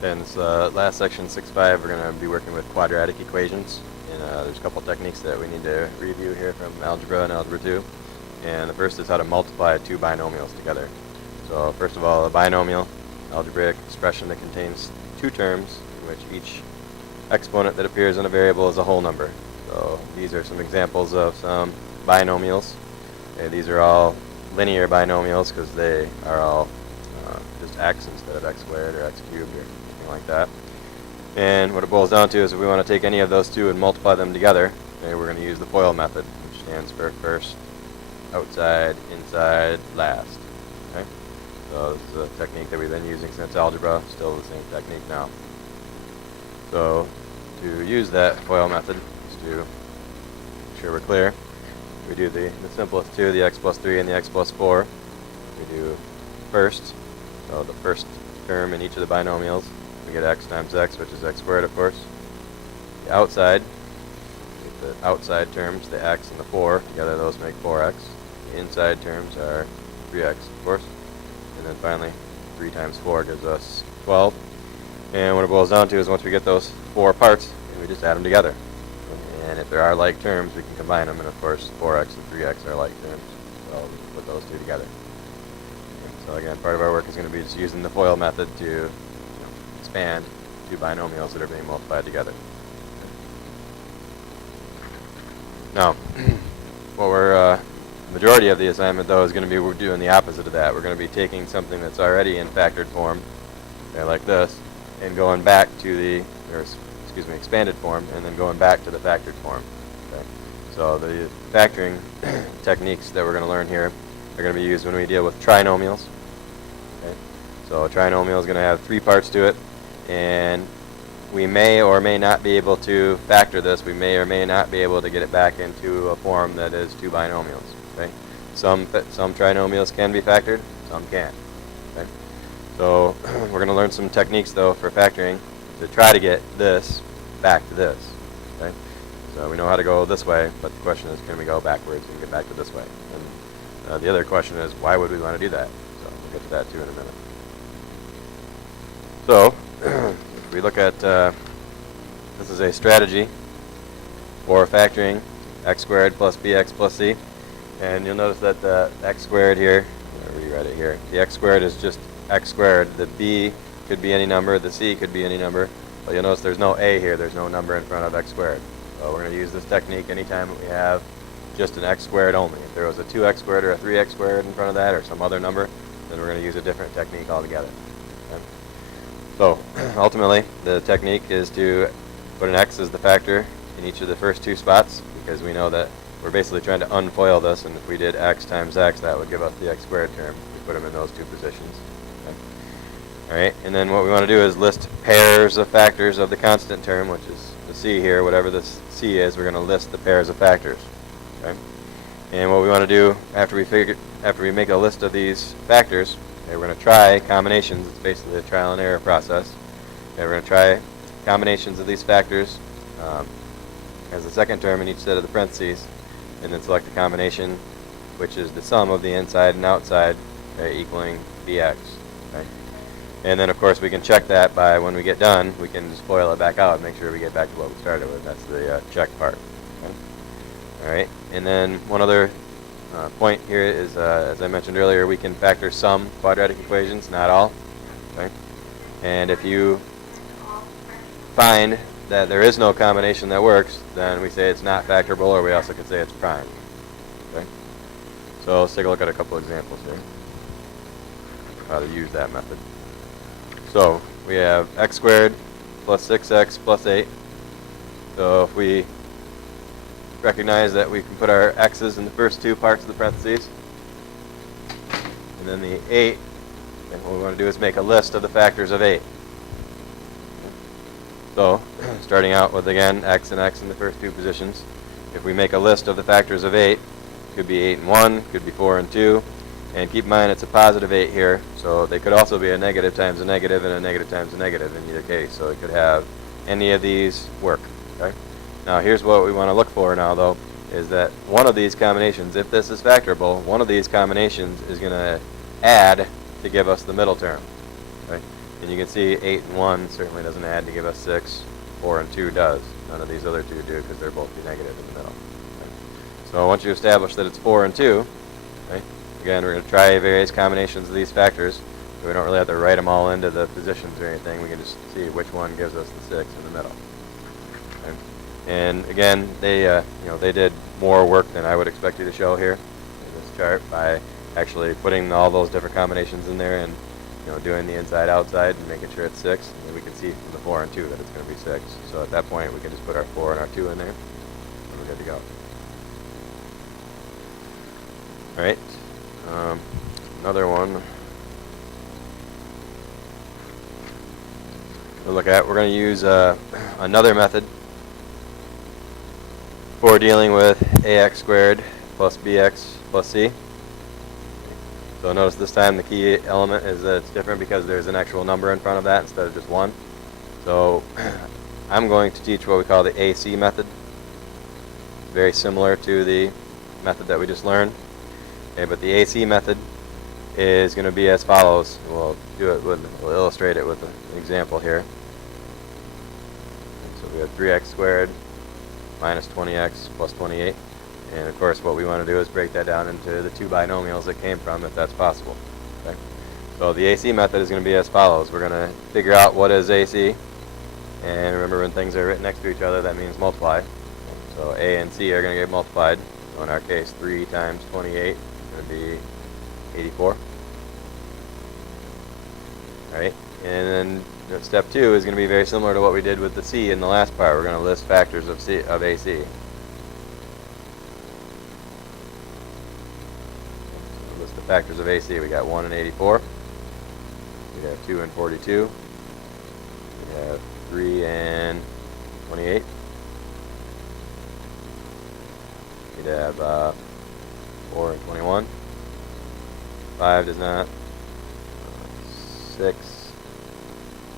In this last section, 6.5, we're going to be working with quadratic equations. And there's a couple techniques that we need to review here from algebra and algebra 2. And the first is how to multiply two binomials together. So first of all, a binomial, algebraic expression that contains two terms in which each exponent that appears in a variable is a whole number. So these are some examples of some binomials. Okay, these are all linear binomials because they are all just x instead of x squared or x cubed or something like that. And what it boils down to is if we want to take any of those two and multiply them together, okay, we're going to use the FOIL method, which stands for first, outside, inside, last. Okay? So this is a technique that we've been using since algebra, still the same technique now. So to use that FOIL method, just to make sure we're clear, we do the simplest two, the x plus 3 and the x plus 4. We do first, so the first term in each of the binomials, we get x times x, which is x squared, of course. The outside, the outside terms, the x and the 4, together those make 4x. The inside terms are 3x, of course. And then finally, 3 times 4 gives us 12. And what it boils down to is once we get those 4 parts, we just add them together. And if there are like terms, we can combine them. And of course, 4x and 3x are like terms. So we put those two together. And so again, part of our work is going to be just using the FOIL method to expand two binomials that are being multiplied together. Now, what we're majority of the assignment though is going to be we're doing the opposite of that. We're going to be taking something that's already in factored form, okay, like this, and going back to the expanded form, and then going back to the factored form. Okay. So the factoring techniques that we're going to learn here are going to be used when we deal with trinomials. Okay. So a trinomial is going to have 3 parts to it, and we may or may not be able to factor this. We may or may not be able to get it back into a form that is 2 binomials. Okay. Some trinomials can be factored, some can't. Okay. So we're going to learn some techniques though for factoring to try to get this back to this. Okay. So we know how to go this way, but the question is, can we go backwards and get back to this way? And the other question is, why would we want to do that? So we'll get to that too in a minute. So if we look at this is a strategy for factoring x squared plus bx plus c, and you'll notice that the x squared here, I'll rewrite it here, the x squared is just x squared, the b could be any number, the c could be any number, but you'll notice there's no a here, there's no number in front of x squared. So we're going to use this technique anytime that we have just an x squared only. If there was a 2x squared or a 3x squared in front of that or some other number, then we're going to use a different technique altogether. Okay? So ultimately, the technique is to put an x as the factor in each of the first 2 spots, because we know that we're basically trying to unfoil this, and if we did x times x, that would give us the x squared term. We put them in those 2 positions. Okay. All right, and then what we want to do is list pairs of factors of the constant term, which is the c here. Whatever this c is, we're going to list the pairs of factors. Okay. And what we want to do after we make a list of these factors, okay, we're going to try combinations. It's basically a trial and error process. Okay, we're going to try combinations of these factors as the second term in each set of the parentheses, and then select a combination which is the sum of the inside and outside, okay, equaling bx. Okay. And then of course we can check that by when we get done, we can just FOIL it back out and make sure we get back to what we started with. That's the check part. Okay. All right, and then one other point here is, as I mentioned earlier, we can factor some quadratic equations, not all. Okay. And if you find that there is no combination that works, then we say it's not factorable, or we also could say it's prime. Okay. So let's take a look at a couple examples here, how to use that method. So we have x squared plus 6x plus 8. So if we recognize that we can put our x's in the first 2 parts of the parentheses, and then the 8, and what we want to do is make a list of the factors of 8. So starting out with, again, x and x in the first 2 positions, if we make a list of the factors of 8, could be 8 and 1, could be 4 and 2, and keep in mind it's a positive 8 here, so they could also be a negative times a negative and a negative times a negative in either case, so it could have any of these work. Okay? Now here's what we want to look for now though, is that one of these combinations, if this is factorable, one of these combinations is going to add to give us the middle term. Okay? And you can see 8 and 1 certainly doesn't add to give us 6. 4 and 2 does. None of these other two do because they're both be negative in the middle. Okay. So once you establish that it's 4 and 2, okay, again, we're going to try various combinations of these factors. So we don't really have to write them all into the positions or anything. We can just see which one gives us the 6 in the middle. Okay. And again, they did more work than I would expect you to show here in this chart by actually putting all those different combinations in there and doing the inside outside and making sure it's 6. And we can see from the 4 and 2 that it's going to be 6. So at that point we can just put our 4 and our 2 in there and we're good to go. Alright, another one to look at. We're going to use another method for dealing with ax squared plus bx plus c. So notice this time the key element is that it's different because there's an actual number in front of that instead of just 1. So I'm going to teach what we call the AC method. Very similar to the method that we just learned. Okay, but the AC method is going to be as follows. We'll illustrate it with an example here. So we have 3x squared minus 20x plus 28. And of course what we want to do is break that down into the two binomials it came from if that's possible. Okay? So the AC method is going to be as follows. We're going to figure out what is AC. And remember, when things are written next to each other, that means multiply. So A and C are going to get multiplied. So in our case, 3 times 28 is going to be 84. Alright, and then step 2 is going to be very similar to what we did with the C in the last part. We're going to list factors of AC. List the factors of AC. We got 1 and 84. We have 2 and 42. We have 3 and 28. We'd have 4 and 21. 5 does not. 6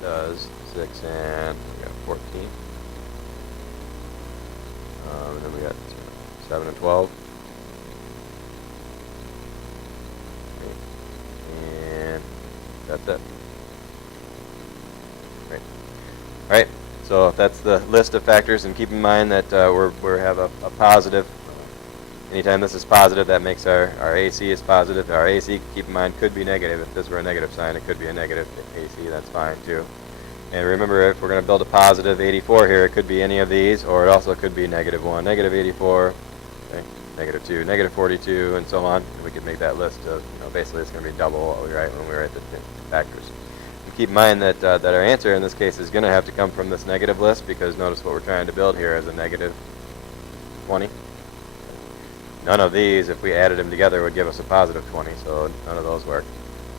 does. 6 and we got 14. And then we got 7 and 12. And that's it. Right. All right. So if that's the list of factors, and keep in mind that we have a positive. Anytime this is positive, that makes our AC is positive. Our AC, keep in mind, could be negative. If this were a negative sign, it could be a negative AC. That's fine too. And remember, if we're going to build a positive 84 here, it could be any of these, or it also could be negative 1, negative 84, okay, negative 2, negative 42, and so on. And we could make that list of, basically it's going to be double what we write when we write the factors. And keep in mind that that our answer in this case is going to have to come from this negative list, because notice what we're trying to build here is a negative 20. None of these, if we added them together, would give us a positive 20, so none of those work.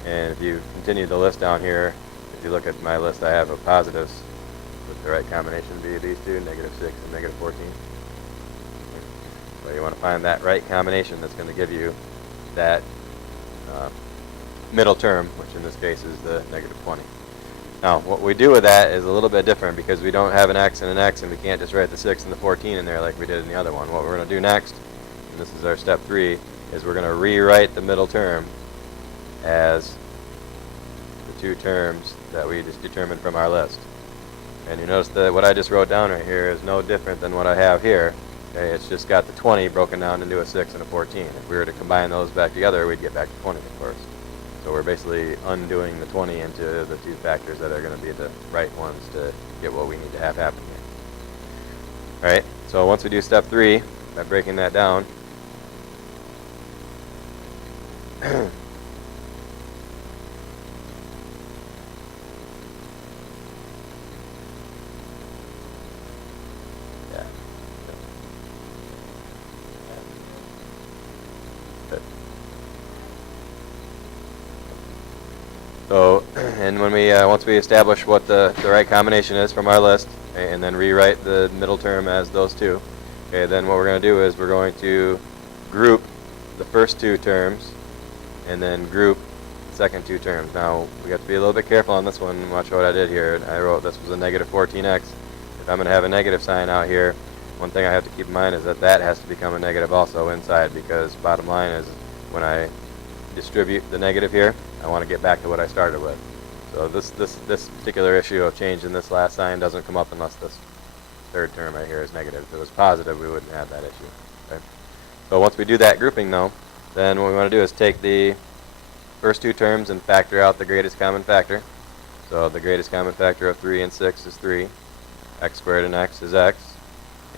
And if you continue the list down here, if you look at my list, I have a positives with the right combination would be these two, negative 6 and negative 14. So you want to find that right combination that's going to give you that middle term, which in this case is the negative 20. Now, what we do with that is a little bit different, because we don't have an x and an x, and we can't just write the 6 and the 14 in there like we did in the other one. What we're going to do next, and this is our step 3, is we're going to rewrite the middle term as the two terms that we just determined from our list. And you notice that what I just wrote down right here is no different than what I have here. Okay, it's just got the 20 broken down into a 6 and a 14. If we were to combine those back together, we'd get back to 20, of course. So we're basically undoing the 20 into the two factors that are going to be the right ones to get what we need to have happen here. Alright, so once we do step 3, by breaking that down, So, and when we once we establish what the right combination is from our list, okay, and then rewrite the middle term as those two, okay, then what we're going to do is we're going to group the first two terms and then group the second two terms. Now, we have to be a little bit careful on this one. Watch what I did here. I wrote this was a negative 14x. If I'm going to have a negative sign out here, one thing I have to keep in mind is that that has to become a negative also inside, because bottom line is when I distribute the negative here, I want to get back to what I started with. So this particular issue of changing this last sign doesn't come up unless this third term right here is negative. If it was positive, we wouldn't have that issue. Okay? So once we do that grouping, though, then what we want to do is take the first two terms and factor out the greatest common factor. So the greatest common factor of 3 and 6 is 3. X squared and x is x.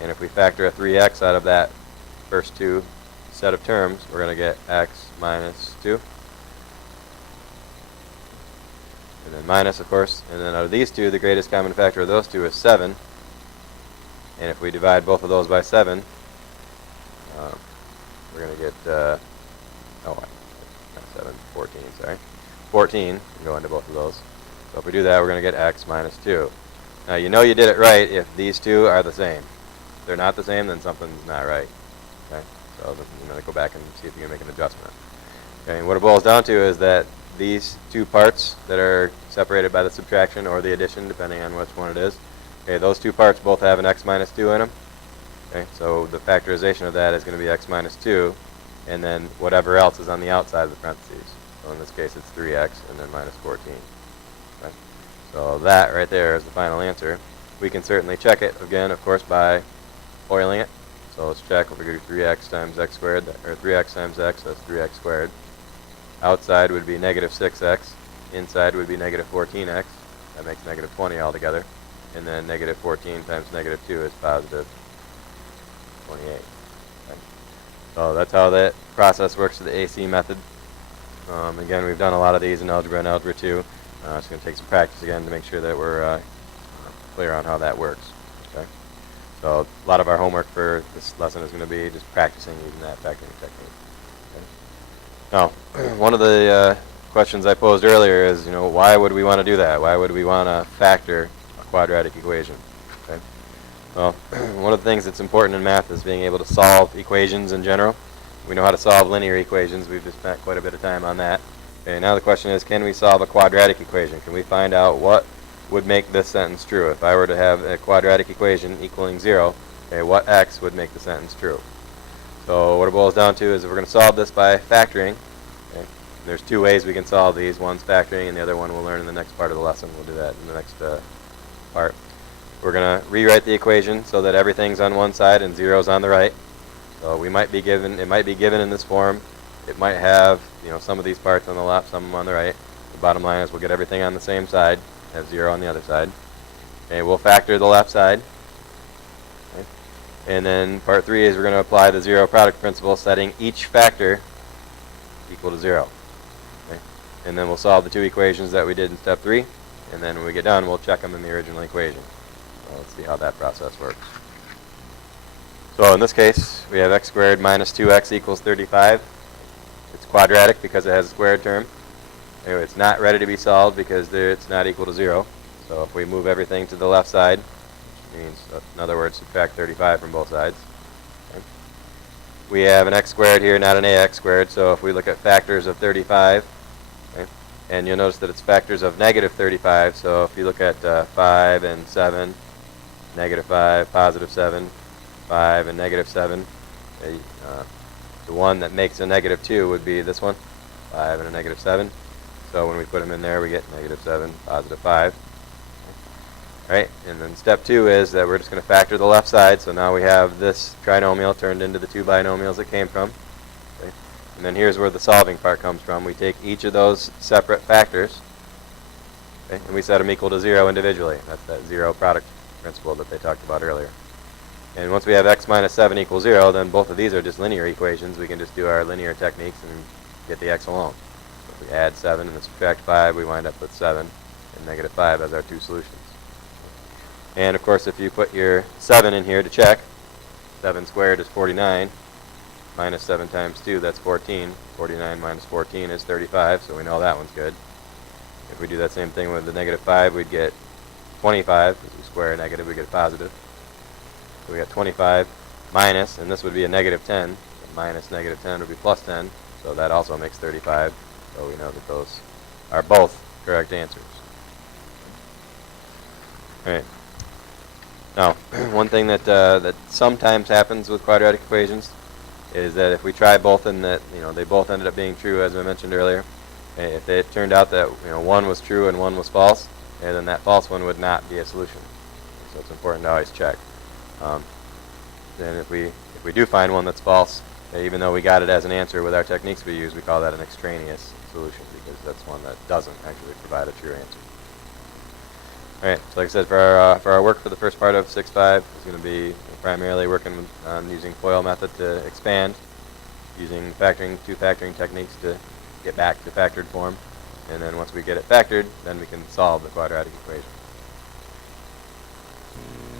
And if we factor a 3x out of that first two set of terms, we're going to get x minus 2. And then minus, of course. And then out of these two, the greatest common factor of those two is 7. And if we divide both of those by 7, we're going to get, not 7, 14, sorry. 14 can go into both of those. So if we do that, we're going to get x minus 2. Now, you know you did it right if these two are the same. If they're not the same, then something's not right. Okay? So I'm going to go back and see if you can make an adjustment. Okay, and what it boils down to is that these two parts that are separated by the subtraction or the addition, depending on which one it is, okay, those two parts both have an x minus 2 in them. Okay, so the factorization of that is going to be x minus 2, and then whatever else is on the outside of the parentheses. So in this case, it's 3x and then minus 14. Okay? So that right there is the final answer. We can certainly check it, again, of course, by FOILing it. So let's check. If we do 3x times x squared, or 3x times x, that's 3x squared. Outside would be negative 6x. Inside would be negative 14x. That makes negative 20 altogether. And then negative 14 times negative 2 is positive 28. Okay. So that's how that process works with the AC method. Again, we've done a lot of these in Algebra and Algebra 2. It's going to take some practice again to make sure that we're clear on how that works. Okay. So a lot of our homework for this lesson is going to be just practicing using that factoring technique. Okay. Now, one of the questions I posed earlier is, why would we want to do that? Why would we want to factor a quadratic equation? Okay. Well, one of the things that's important in math is being able to solve equations in general. We know how to solve linear equations. We've just spent quite a bit of time on that. Okay, now the question is, can we solve a quadratic equation? Can we find out what would make this sentence true? If I were to have a quadratic equation equaling 0, okay, what x would make the sentence true? So what it boils down to is if we're going to solve this by factoring, okay, there's two ways we can solve these. One's factoring, and the other one we'll learn in the next part of the lesson. We'll do that in the next part. We're going to rewrite the equation so that everything's on one side and 0's on the right. So it might be given in this form. It might have, some of these parts on the left, some of them on the right. The bottom line is we'll get everything on the same side, have 0 on the other side. Okay, we'll factor the left side. Okay. And then part 3 is we're going to apply the zero product principle, setting each factor equal to 0. Okay. And then we'll solve the two equations that we did in step 3. And then when we get done, we'll check them in the original equation. So let's see how that process works. So in this case, we have x squared minus 2x equals 35. It's quadratic because it has a squared term. Anyway, it's not ready to be solved because it's not equal to 0. So if we move everything to the left side, which means, in other words, subtract 35 from both sides. Okay. We have an x squared here, not an ax squared. So if we look at factors of 35, okay, and you'll notice that it's factors of negative 35. So if you look at 5 and 7, negative 5, positive 7, 5 and negative 7. The one that makes a negative 2 would be this one, 5 and a negative 7. So when we put them in there, we get negative 7, positive 5. All right, and then step 2 is that we're just going to factor the left side. So now we have this trinomial turned into the two binomials it came from. Okay. And then here's where the solving part comes from. We take each of those separate factors, okay, and we set them equal to 0 individually. That's that zero product principle that they talked about earlier. And once we have x minus 7 equals 0, then both of these are just linear equations. We can just do our linear techniques and get the x alone. So if we add 7 and then subtract 5, we wind up with 7 and negative 5 as our two solutions. And of course, if you put your 7 in here to check, 7 squared is 49. Minus 7 times 2, that's 14. 49 minus 14 is 35, so we know that one's good. If we do that same thing with the negative 5, we'd get 25. If we square a negative, we get a positive. So we got 25 minus, and this would be a negative 10. And minus negative 10 would be plus 10. So that also makes 35. So we know that those are both correct answers. All right. Now, one thing that sometimes happens with quadratic equations is that if we try both and that they both ended up being true, as I mentioned earlier, If it turned out that one was true and one was false, then that false one would not be a solution. So it's important to always check. Then if we do find one that's false, even though we got it as an answer with our techniques we use, we call that an extraneous solution because that's one that doesn't actually provide a true answer. All right, so like I said, for our work for the first part of 6.5, it's going to be primarily working on using FOIL method to expand, using two factoring techniques to get back to factored form, and then once we get it factored, then we can solve the quadratic equation.